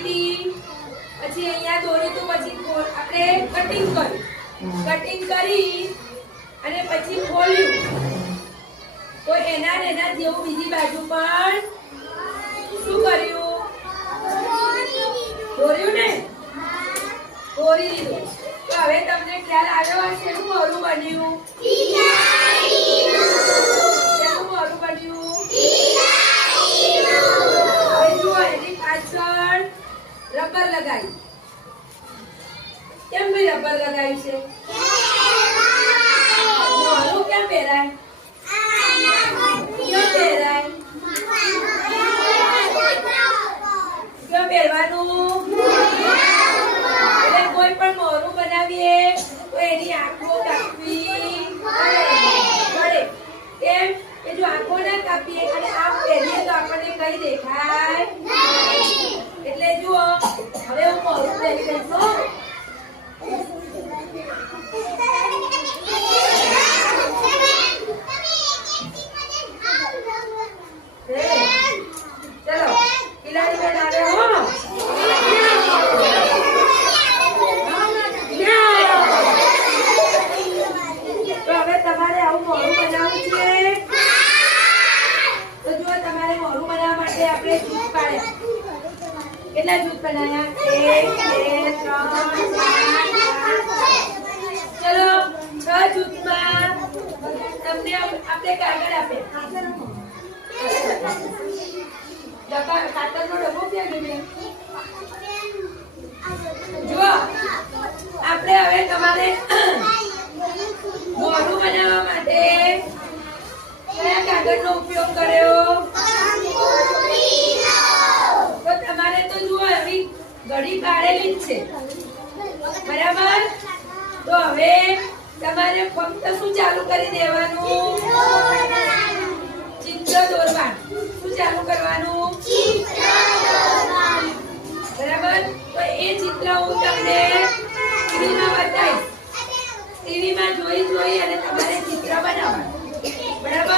હતી પછી અહીંયા દોરી તો પછી આપણે કટિંગ કરી અને પછી ખોલ્યું તો એના જેવું બીજી બાજુ પણ શું કર્યું દોર્યું ને દોરી દીધું તો હવે તમને ખ્યાલ આવ્યો હશે શું મોરું બન્યું કેવું મોરું બન્યું હવે જુઓ એની પાછળ રબર લગાવ્યું કેમ ભાઈ રબર લગાવ્યું છે મોરું કેમ પહેરાય ક્યાં પહેરાય ક્યાં પહેરવાનું એટલે કોઈ પણ મોરું બનાવીએ તો એની આંખો કાપવી પડે કેમ કે જો આંખો ના કાપીએ અને આમ પહેરીએ તો આપણને કઈ દેખાય એટલે જુઓ હવે હું મોરું પહેરી દઈશ ચલો ખિલાડી બેન આવે હો તો હવે તમારે આવું મોરું બનાવવું છે તો જો તમારે મોરું બનાવવા માટે આપણે જૂથ પાડ્યા કેટલા જૂથ બનાવ્યા 1 2 3 4 5 ચલો 6 જૂથમાં તમને આપણે કાગળ આપે ખાતરનો ડબ્બો ક્યાં ગયો જુઓ આપણે હવે તમારે મોરું બનાવવા માટે કયા કાગળનો ઉપયોગ કર્યો તો તમારે તો જુઓ એવી ઘડી પાડેલી જ છે બરાબર તો હવે તમારે ફક્ત શું ચાલુ કરી દેવાનું ચિત્ર દોરવાનું શું ચાલુ કરવાનું બરાબર તો એ ચિત્ર હું તમને ટીવીમાં બતાવીશ ટીવીમાં જોઈ અને તમારે ચિત્ર બનાવવાનું બરાબર